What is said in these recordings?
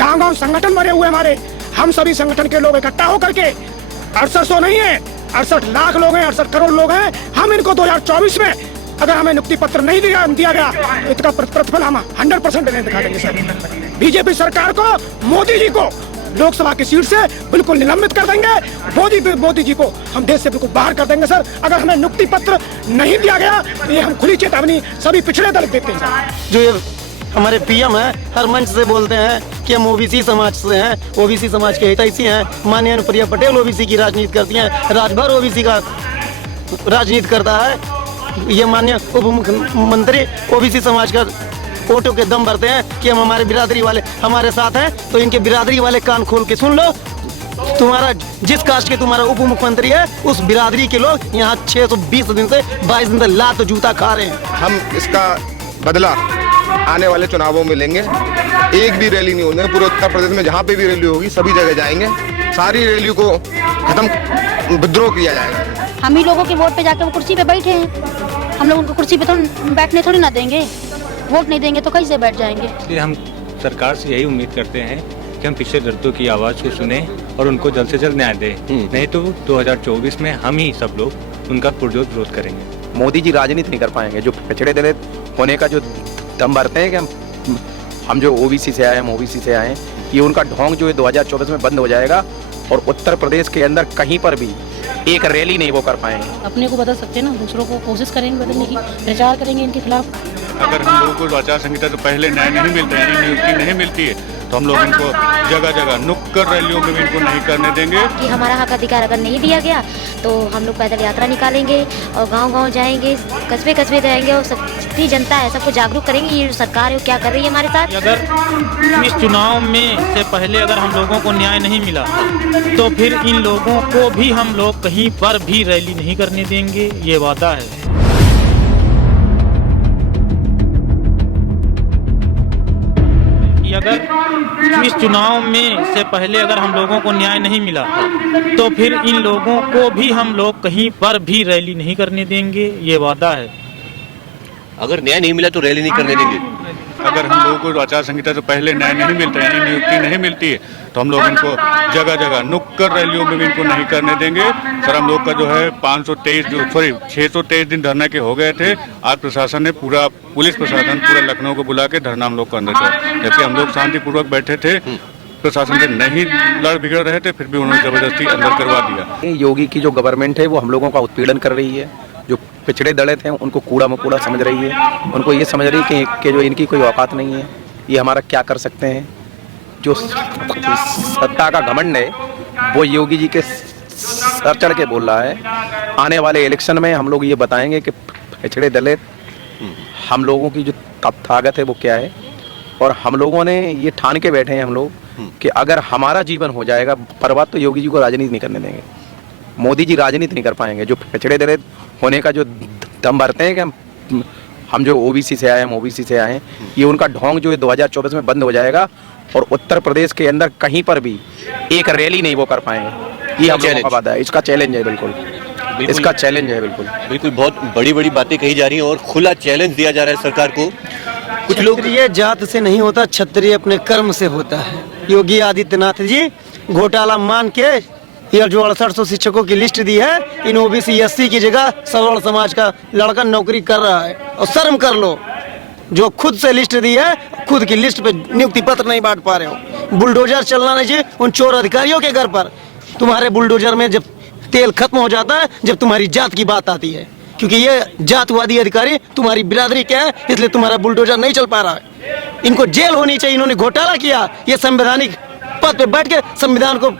गांव-गांव संगठन बने हुए हमारे, हम सभी संगठन के लोग इकट्ठा होकर के 6800 नहीं है, 68 लाख लोग हैं, 68 करोड़ लोग हैं। हम इनको 2024 में अगर हमें नियुक्ति पत्र नहीं दिया गया तो इसका प्रतिफल हम 100% दिखा देंगे सर। बीजेपी सरकार को, मोदी जी को लोकसभा की सीट से बिल्कुल निलंबित कर देंगे। मोदी जी को हम देश से बिल्कुल बाहर कर देंगे सर। अगर हमें नियुक्ति पत्र नहीं दिया गया तो ये हम खुली चेतावनी सभी पिछड़े दल देते हैं सर। जो ये हमारे पीएम है हर मंच से बोलते हैं कि हम ओबीसी समाज से हैं, ओबीसी समाज के हितैषी हैं। माननीय अनुप्रिया पटेल ओबीसी की राजनीति करती हैं, राजभर ओबीसी का राजनीति करता है। ये माननीय उप मुख्यमंत्री ओबीसी समाज का वोटों के दम भरते हैं कि हम हमारे बिरादरी वाले हमारे साथ हैं। तो इनके बिरादरी वाले कान खोल के सुन लो, तुम्हारा जिस कास्ट के तुम्हारा उप मुख्यमंत्री है उस बिरादरी के लोग यहाँ 620 दिन से 22 दिन से लात जूता खा रहे हैं। हम इसका बदला आने वाले चुनावों में लेंगे। एक भी रैली नहीं होने, पूरे उत्तर प्रदेश में जहाँ पे भी रैली होगी सभी जगह जाएंगे, सारी रैलियों को खत्म, विद्रोह किया जाएगा। हम ही लोगों के वोट पे जाके वो कुर्सी पे बैठे हैं, हम लोग उनको कुर्सी पे तो बैठने थोड़ी ना देंगे। वोट नहीं देंगे तो कैसे बैठ जाएंगे। हम सरकार से यही उम्मीद करते हैं कि हम पिछले दर्दों की आवाज़ को सुने और उनको जल्द से जल्द न्याय दें, नहीं तो 2024 में हम ही सब लोग उनका पुरजोर विरोध करेंगे। मोदी जी राजनीति नहीं कर पाएंगे। जो पिछड़े दलित होने का जो दम भरते हैं कि हम जो ओबीसी से आए, हम ओबीसी से आए, ये उनका ढोंग जो है 2024 में बंद हो जाएगा और उत्तर प्रदेश के अंदर कहीं पर भी एक रैली नहीं वो कर पाएंगे। अपने को बदल सकते हैं ना, दूसरों को कोशिश करेंगे बदलने की, प्रचार करेंगे इनके खिलाफ। अगर हम लोगों को आचार संहिता से पहले न्याय नहीं मिलता है, नियुक्ति नहीं मिलती है, तो हम लोग इनको जगह जगह नुक्कड़ रैलियों में भी इनको नहीं करने देंगे। कि हमारा हक अधिकार अगर नहीं दिया गया तो हम लोग पैदल यात्रा निकालेंगे और गांव-गांव जाएंगे, कस्बे जाएंगे और सबकी जनता है सबको जागरूक करेंगे ये जो सरकार है वो क्या कर रही है हमारे साथ। अगर इस चुनाव में से पहले अगर हम लोगों को न्याय नहीं मिला तो फिर इन लोगों को भी हम लोग कहीं पर भी रैली नहीं करने देंगे, ये वादा है। अगर इस चुनाव में से पहले अगर हम लोगों को न्याय नहीं मिला तो फिर इन लोगों को भी हम लोग कहीं पर भी रैली नहीं करने देंगे, ये वादा है। अगर न्याय नहीं मिला तो रैली नहीं करने देंगे। अगर हम लोगों को आचार संहिता से पहले न्याय नहीं मिलता है, नियुक्ति नहीं मिलती है, तो हम लोग इनको जगह जगह नुक्कड़ रैलियों में भी इनको नहीं करने देंगे। सर हम लोग का जो है 623 दिन धरने के हो गए थे। आज प्रशासन ने पुलिस प्रशासन पूरा लखनऊ को बुला के धरना हम लोग को अंदर किया, जबकि हम लोग शांतिपूर्वक बैठे थे। प्रशासन से नहीं लड़ बिगड़ रहे थे, फिर भी उन्होंने जबरदस्ती अंदर करवा दिया। योगी की जो गवर्नमेंट है वो हम लोगों का उत्पीड़न कर रही है। जो पिछड़े दलित हैं उनको कूड़ा मकूड़ा समझ रही है, उनको ये समझ रही है कि जो इनकी कोई औकात नहीं है, ये हमारा क्या कर सकते हैं। जो सत्ता का घमंड है वो योगी जी के सर चढ़ के बोल रहा है। आने वाले इलेक्शन में हम लोग ये बताएंगे कि पिछड़े दलित हम लोगों की जो ताकत है वो क्या है। और हम लोगों ने ये ठान के बैठे हैं हम लोग कि अगर हमारा जीवन हो जाएगा बर्बाद तो योगी जी को राजनीति नहीं करने देंगे, मोदी जी राजनीति नहीं कर पाएंगे। जो पिछड़े दलित होने का जो दम भरते हैं कि हम जो ओबीसी से आए, हम ओबीसी से आए, ये उनका ढोंग जो है 2024 में बंद हो जाएगा और उत्तर प्रदेश के अंदर कहीं पर भी एक रैली नहीं वो कर पाएंगे। ये हम लोगों का वादा है, इसका चैलेंज है। बिल्कुल इसका चैलेंज है। बिल्कुल बहुत बड़ी बड़ी बातें कही जा रही हैं और खुला चैलेंज दिया जा रहा है सरकार को। कुछ लोग ये जात से नहीं होता, क्षत्रिय अपने कर्म से होता है। योगी आदित्यनाथ जी घोटाला मान के ये जो 6800 शिक्षकों की लिस्ट दी है, इन ओबीसी एससी की जगह सवर्ण समाज का लड़का नौकरी कर रहा है। और शर्म कर लो, जो खुद से लिस्ट दी है खुद की लिस्ट पे नियुक्ति पत्र नहीं बांट पा रहे हो। बुलडोजर चलना नहीं चाहिए उन चोर अधिकारियों के घर पर। तुम्हारे बुलडोजर में जब तेल खत्म हो जाता है जब तुम्हारी जात की बात आती है, क्योंकि ये जातवादी अधिकारी तुम्हारी बिरादरी क्या है, इसलिए तुम्हारा बुलडोजर नहीं चल पा रहा है। इनको जेल होनी चाहिए। इन्होंने घोटाला किया, ये संवैधानिक पद पे बैठ के संविधान को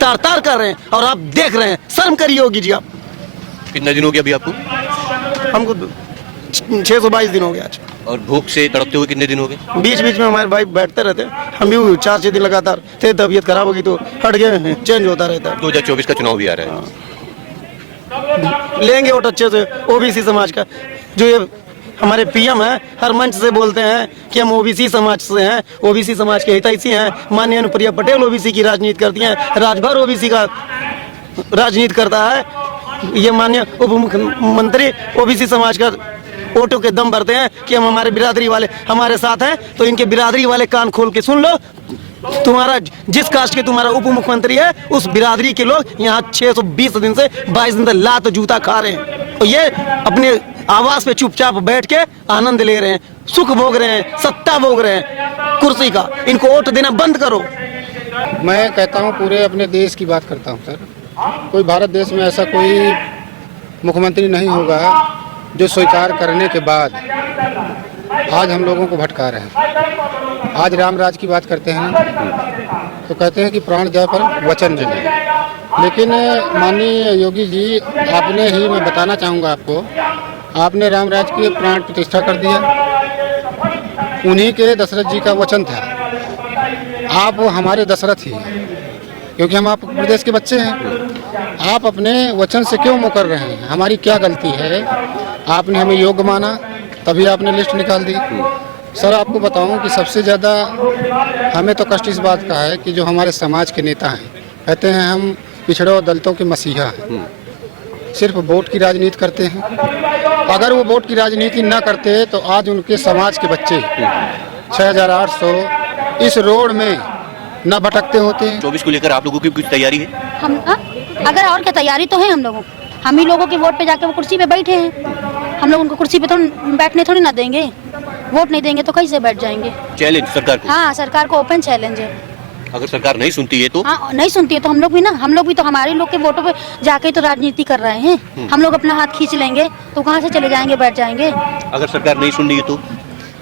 तार तार कर रहे हैं और आप देख रहे हैं। शर्म करिए योगी जी आप। कितना दिन हो गया अभी आपको? हमको 622 दिन हो गया आज। और भूख से तड़पते हुए कितने दिन हो गए? बीच बीच में हमारे भाई बैठते रहते हैं, हम भी 4-6 दिन लगातार थे। तबीयत खराब होगी तो हट गए, चेंज होता रहता है। 2024 का चुनाव भी आ रहा है। लेंगे वोट अच्छे से ओबीसी समाज का। जो ये हमारे पीएम है हर मंच से बोलते हैं कि हम ओबीसी समाज से हैं, ओबीसी समाज के हितैषी हैं। माननीय अनुप्रिया पटेल ओबीसी की राजनीति करती हैं, राजभर ओबीसी का राजनीति करता है। ये माननीय उप मुख्यमंत्री ओबीसी समाज का वोटों के दम भरते हैं कि हम हमारे बिरादरी वाले हमारे साथ हैं। तो इनके बिरादरी वाले कान खोल के सुन लो, तुम्हारा जिस कास्ट के तुम्हारा उप मुख्यमंत्री है उस बिरादरी के लोग यहाँ 620 दिन से 22 दिन से लात जूता खा रहे हैं और ये अपने आवास पे चुपचाप बैठ के आनंद ले रहे हैं, सुख भोग रहे हैं, सत्ता भोग रहे हैं कुर्सी का। इनको वोट देना बंद करो। मैं कहता हूँ पूरे अपने देश की बात करता हूँ सर, कोई भारत देश में ऐसा कोई मुख्यमंत्री नहीं होगा जो स्वीकार करने के बाद आज हम लोगों को भटका रहे हैं। आज राम राज की बात करते हैं तो कहते हैं कि प्राण जाए पर वचन जले, लेकिन माननीय योगी जी आपने ही, मैं बताना चाहूँगा आपको, आपने राम राज की प्राण प्रतिष्ठा कर दिया। उन्हीं के दशरथ जी का वचन था, आप हमारे दशरथ ही हैं क्योंकि हम आप प्रदेश के बच्चे हैं। आप अपने वचन से क्यों मुकर रहे हैं? हमारी क्या गलती है? आपने हमें योग्य माना तभी आपने लिस्ट निकाल दी। सर आपको बताऊं कि सबसे ज़्यादा हमें तो कष्ट इस बात का है कि जो हमारे समाज के नेता हैं, कहते हैं हम पिछड़े और दलितों के मसीहा हैं, सिर्फ वोट की राजनीति करते हैं। अगर वो वोट की राजनीति ना करते तो आज उनके समाज के बच्चे 6800 इस रोड में न भटकते होते। 24 को लेकर आप लोगों की कुछ तैयारी है? हम अगर और क्या तैयारी तो है हम लोगों, हम ही लोगों के वोट पे जाके वो कुर्सी पे बैठे हैं। हम लोग उनको कुर्सी पे तो बैठने थोड़ी ना देंगे, वोट नहीं देंगे तो कैसे बैठ जाएंगे? चैलेंज सरकार को? हाँ, सरकार को ओपन चैलेंज है। अगर सरकार नहीं सुनती है तो? हाँ, नहीं सुनती है तो हम लोग भी तो हमारे लोग के वोटों पे जाके तो राजनीति कर रहे हैं। हम लोग अपना हाथ खींच लेंगे तो कहाँ से चले जाएंगे, बैठ जाएंगे। अगर सरकार नहीं सुन रही है तो?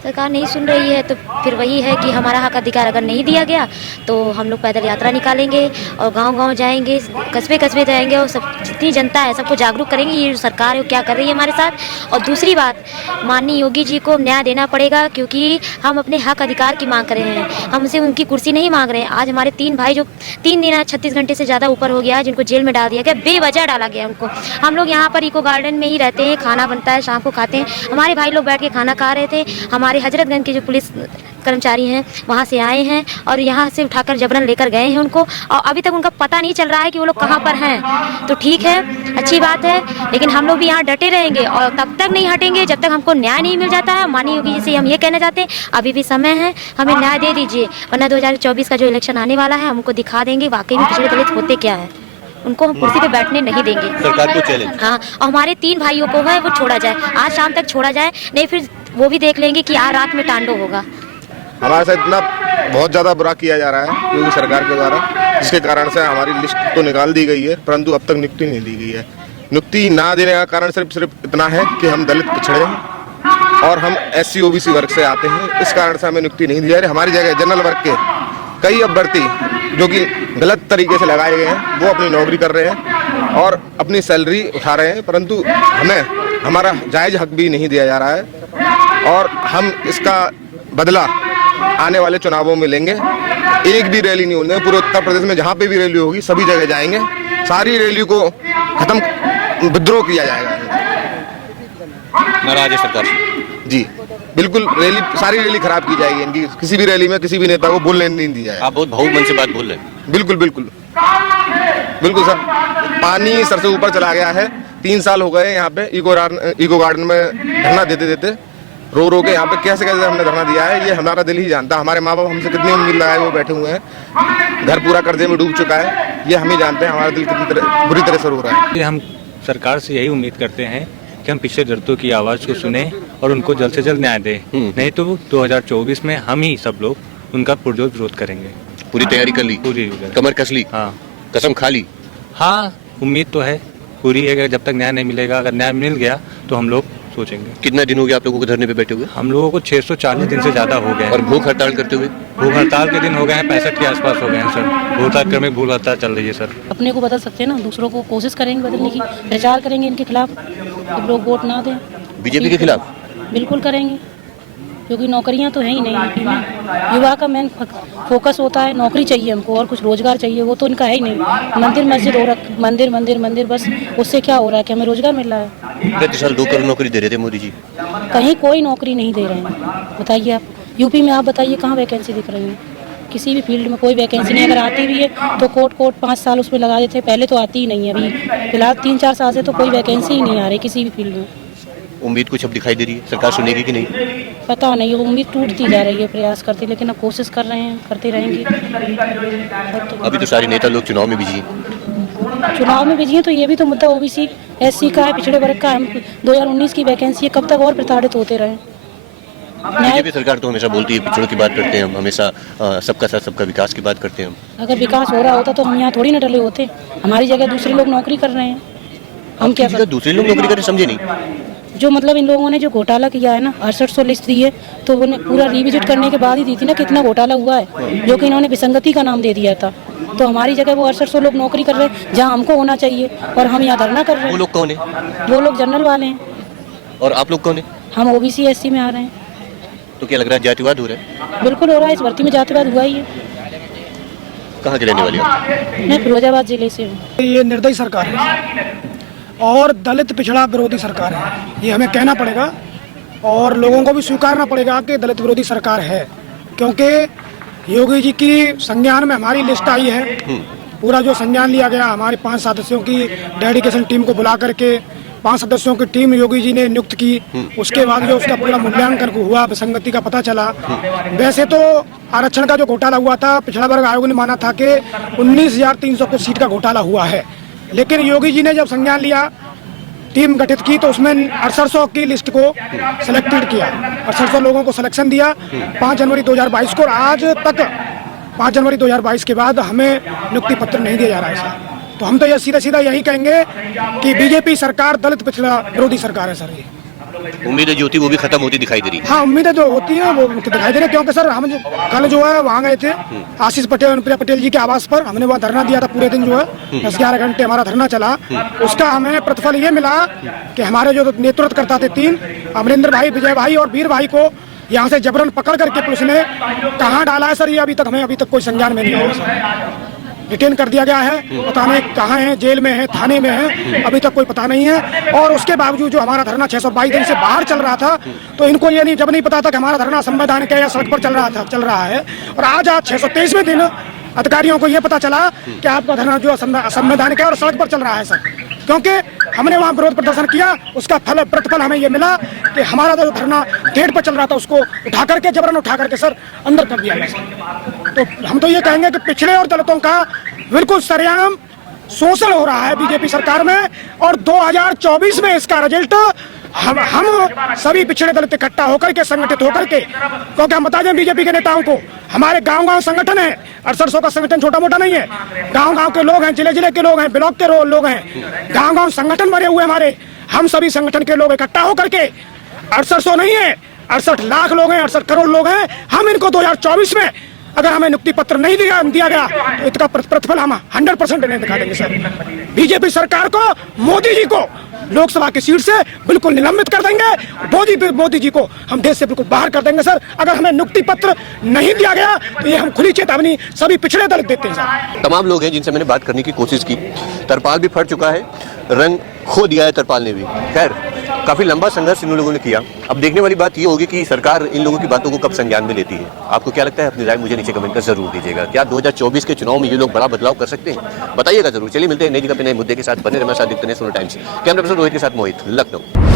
सरकार नहीं सुन रही है तो फिर वही है कि हमारा हक अधिकार अगर नहीं दिया गया तो हम लोग पैदल यात्रा निकालेंगे और गांव-गांव जाएंगे, कस्बे जाएंगे और सब जितनी जनता है सबको जागरूक करेंगे ये जो सरकार है वो क्या कर रही है हमारे साथ। और दूसरी बात, माननीय योगी जी को न्याय देना पड़ेगा क्योंकि हम अपने हक अधिकार की मांग कर रहे हैं, हमसे उनकी कुर्सी नहीं मांग रहे हैं। आज हमारे 3 भाई जो 3 दिन 36 घंटे से ज़्यादा ऊपर हो गया, जिनको जेल में डाल दिया गया, बेवजह डाला गया उनको। हम लोग यहाँ पर इको गार्डन में ही रहते हैं, खाना बनता है, शाम को खाते हैं। हमारे भाई लोग बैठ के खाना खा रहे थे, हमारे हजरतगंज के जो पुलिस कर्मचारी हैं वहाँ से आए हैं और यहाँ से उठाकर जबरन लेकर गए हैं उनको, और अभी तक उनका पता नहीं चल रहा है कि वो लोग कहाँ पर हैं। तो ठीक है, अच्छी बात है, लेकिन हम लोग भी यहाँ डटे रहेंगे और तब तक नहीं हटेंगे जब तक हमको न्याय नहीं मिल जाता है। माननीय योगी जी से हम ये कहना चाहते हैं अभी भी समय है, हमें न्याय दे दीजिए, वरना 2024 का जो इलेक्शन आने वाला है हमको दिखा देंगे वाकई में पिछड़े दलित होते क्या है। उनको हम कुर्सी पे बैठने नहीं देंगे। सरकार को चैलेंज। हाँ, और हमारे 3 भाइयों को है वो छोड़ा जाए, आज शाम तक छोड़ा जाए, नहीं फिर वो भी देख लेंगे कि आज रात में तांडव होगा। हमारे साथ इतना बहुत ज़्यादा बुरा किया जा रहा है क्योंकि सरकार के द्वारा, जिसके कारण से हमारी लिस्ट तो निकाल दी गई है परंतु अब तक नियुक्ति नहीं दी गई है। नियुक्ति ना देने का कारण सिर्फ इतना है कि हम दलित पिछड़े हैं और हम SC OBC वर्ग से आते हैं, इस कारण से हमें नियुक्ति नहीं दी जा रही। हमारी जगह जनरल वर्ग के कई अभ्यर्थी जो कि गलत तरीके से लगाए गए हैं वो अपनी नौकरी कर रहे हैं और अपनी सैलरी उठा रहे हैं, परंतु हमें हमारा जायज़ हक भी नहीं दिया जा रहा है और हम इसका बदला आने वाले चुनावों में लेंगे। एक भी रैली नहीं होने, पूरे उत्तर प्रदेश में जहाँ पे भी रैली होगी सभी जगह जाएंगे, सारी रैली को खत्म, विद्रोह किया जाएगा। नाराज है सरकार से? जी बिल्कुल, रैली, सारी रैली खराब की जाएगी इनकी, किसी भी रैली में किसी भी नेता को बोलने नहीं दी जाएगी। आप बहुत भावुक मन से बात बोल रहे हैं। बिल्कुल बिल्कुल बिल्कुल सर, पानी सर से ऊपर चला गया है। 3 साल हो गए यहाँ पे इको गार्डन में धरना देते रो के यहाँ पे कैसे हमने धरना दिया है ये हमारा दिल ही जानता। हमारे माँ बाप हमसे कितनी उम्मीद लगाए वो बैठे हुए हैं, घर पूरा कर्जे में डूब चुका है, ये हम ही जानते हैं। हमारा दिल कितनी बुरी तरह से रो रहा है। हम सरकार से यही उम्मीद करते हैं कि हम पिछड़े दलितों की आवाज़ को सुने और उनको जल्द से जल्द न्याय दें, नहीं तो 2024 में हम ही सब लोग उनका पुरजोर विरोध करेंगे। पूरी तैयारी कर ली? पूरी कमर कस ली? हाँ। कसम खा ली? हाँ, उम्मीद तो है पूरी है, जब तक न्याय नहीं मिलेगा, अगर न्याय मिल गया तो हम लोग सोचेंगे। कितना दिन हो गया आप लोगों को धरने पे बैठे हुए? हम लोगों को 640 दिन से ज़्यादा हो गए। और भूख हड़ताल करते हुए? भूख हड़ताल के दिन हो गए हैं 65 के आसपास हो गए हैं सर। क्रमिक भूख हड़ताल चल रही है सर। अपने को बदल सकते हैं ना, दूसरों को कोशिश करेंगे बदलने की, प्रचार करेंगे इनके खिलाफ, जब लोग वोट ना दें। बीजेपी के खिलाफ? बिल्कुल करेंगे, क्योंकि नौकरियां तो है ही नहीं यूपी में। युवा का मेन फोकस होता है नौकरी चाहिए हमको और कुछ रोजगार चाहिए, वो तो इनका है ही नहीं। मंदिर मस्जिद हो रहा, मंदिर बस, उससे क्या हो रहा है कि हमें रोजगार मिल रहा है? प्रति साल 2 करोड़ नौकरी दे रहे थे मोदी जी, कहीं कोई नौकरी नहीं दे रहे हैं। बताइए आप, यूपी में आप बताइए कहाँ वैकेंसी दिख रही है? किसी भी फील्ड में कोई वैकेंसी नहीं। अगर आती भी है तो कोट 5 साल उसमें लगा देते, पहले तो आती ही नहीं है। अभी फिलहाल 3-4 साल से तो कोई वैकेंसी ही नहीं आ रही किसी भी फील्ड में। उम्मीद कुछ अब दिखाई दे रही है, सरकार सुनेगी कि नहीं? पता नहीं, उम्मीद टूटती जा रही है, प्रयास करती, लेकिन अब कोशिश कर रहे हैं, करते रहेंगे। अभी तो सारे नेता लोग चुनाव में बिजी हैं। चुनाव में बिजी हैं तो ये भी तो मुद्दा ओबीसी एससी का है, पिछड़े वर्ग का। हम 2019 की वैकेंसी है, कब तक और प्रताड़ित होते रहे? बीजेपी सरकार तो हमेशा बोलती है पिछड़ों की बात करते हैं हम, हमेशा सबका साथ सबका विकास की बात करते हैं हम। अगर विकास हो रहा होता तो हम यहाँ थोड़ी ना डले होते। हमारी जगह दूसरे लोग नौकरी कर रहे हैं, हम क्या करें? दूसरे लोग नौकरी करें, समझे नहीं? जो मतलब इन लोगों ने जो घोटाला किया है ना, 6800 लिस्ट दी है, तो उन्हें पूरा रिविजिट करने के बाद ही दी थी ना कितना घोटाला हुआ है, जो कि इन्होंने विसंगति का नाम दे दिया था। तो हमारी जगह वो 6800 लोग नौकरी कर रहे हैं जहाँ हमको होना चाहिए, और हम यहाँ धरना कर रहे हैं। वो लोग कौन है? वो लोग जनरल वाले हैं। और आप लोग कौन है? हम ओबीसी एससी में आ रहे हैं। तो क्या लग रहा है जातिवाद हो रहा है? बिल्कुल हो रहा है, इस भर्ती में जातिवाद हुआ ही है। कहाँ के रहने वाली आप? मैं फिरोजाबाद जिले से हूँ। ये निर्दयी सरकार है और दलित पिछड़ा विरोधी सरकार है, ये हमें कहना पड़ेगा और लोगों को भी स्वीकारना पड़ेगा कि दलित विरोधी सरकार है, क्योंकि योगी जी की संज्ञान में हमारी लिस्ट आई है। पूरा जो संज्ञान लिया गया, हमारे 5 सदस्यों की डेडिकेशन टीम को बुला करके 5 सदस्यों की टीम योगी जी ने नियुक्त की। उसके बाद जो उसका पूरा मूल्यांकन हुआ, विसंगति का पता चला। वैसे तो आरक्षण का जो घोटाला हुआ था, पिछड़ा वर्ग आयोग ने माना था कि 19,300 कुछ सीट का घोटाला हुआ है, लेकिन योगी जी ने जब संज्ञान लिया, टीम गठित की, तो उसमें 6800 की लिस्ट को सिलेक्टेड किया, 6800 लोगों को सिलेक्शन दिया 5 जनवरी 2022 को। आज तक 5 जनवरी 2022 के बाद हमें नियुक्ति पत्र नहीं दिया जा रहा है सर। तो हम तो ये सीधा सीधा यही कहेंगे कि बीजेपी सरकार दलित पिछड़ा विरोधी सरकार है सर। ये उम्मीदें जो होती वो भी खत्म होती दिखाई दे रही है। हाँ, उम्मीदें जो होती हैं वो दिखाई दे रही है, क्योंकि सर हम कल जो है वहाँ गए थे आशीष पटेल, अनुप्रिया पटेल जी के आवास पर। हमने वहाँ धरना दिया था, पूरे दिन जो है 10-11 घंटे हमारा धरना चला। उसका हमें प्रतिफल ये मिला कि हमारे जो नेतृत्व करता थे 3, अमरिंदर भाई, विजय भाई और वीर भाई को यहाँ से जबरन पकड़ करके पुलिस ने कहाँ डाला है सर, ये अभी तक कोई संज्ञान में नहीं आया सर। डिटेन कर दिया गया है, पता नहीं कहाँ है, जेल में है, थाने में है, अभी तक कोई पता नहीं है। और उसके बावजूद जो हमारा धरना 622 दिन से बाहर चल रहा था, तो इनको ये जब नहीं पता था कि हमारा धरना संवैधानिक है या सड़क पर चल रहा है। और आज 623वें दिन अधिकारियों को ये पता चला कि आपका धरना जो असंवैधानिक है और सड़क पर चल रहा है सर, क्योंकि हमने वहाँ विरोध प्रदर्शन किया। उसका प्रतिफल हमें ये मिला कि हमारा जो धरना गेट पर चल रहा था उसको उठा करके, जबरन उठा करके सर अंदर कर दिया गया सर। तो हम तो ये कहेंगे कि पिछड़े और दलितों का बिल्कुल सरेआम शोषण हो रहा है बीजेपी सरकार में, और 2024 में इसका रिजल्ट हम सभी पिछड़े दलित इकट्ठा होकर के, संगठित होकर के, क्योंकि हम बता दें बीजेपी के नेताओं को, हमारे गांव-गांव संगठन है। 6800 का संगठन छोटा मोटा नहीं है, गांव-गांव के लोग हैं, जिले-जिले के लोग हैं, ब्लॉक के लोग हैं, गांव-गांव संगठन बने हुए हमारे। हम सभी संगठन के लोग इकट्ठा होकर के, 6800 नहीं है, 68 लाख लोग हैं, 68 करोड़ लोग हैं। हम इनको 2024 में अगर हमें नियुक्ति पत्र नहीं दिया गया तो इसका प्रतिफल हम 100% नहीं दिखा देंगे सर। बीजेपी सरकार को, मोदी जी को लोकसभा की सीट से बिल्कुल निलंबित कर देंगे। मोदी जी को हम देश से बिल्कुल बाहर कर देंगे सर, अगर हमें नियुक्ति पत्र नहीं दिया गया तो ये हम खुली चेतावनी सभी पिछड़े दलित देते हैं सर। तमाम लोग हैं जिनसे मैंने बात करने की कोशिश की। तरपाल भी फट चुका है, रंग खो दिया है तरपाल ने भी। खैर, काफी लंबा संघर्ष इन लोगों ने किया। अब देखने वाली बात ये होगी कि सरकार इन लोगों की बातों को कब संज्ञान में लेती है। आपको क्या लगता है? अपनी राय मुझे नीचे कमेंट कर जरूर दीजिएगा। क्या 2024 के चुनाव में ये लोग बड़ा बदलाव कर सकते हैं? बताइएगा जरूर। चलिए मिलते हैं नई जगह पे नए मुद्दे के साथ। बने रहना साथ देखते हैं सोनो टाइम्स। कैमरा पर्सन रोहित के साथ मोहित, लखनऊ।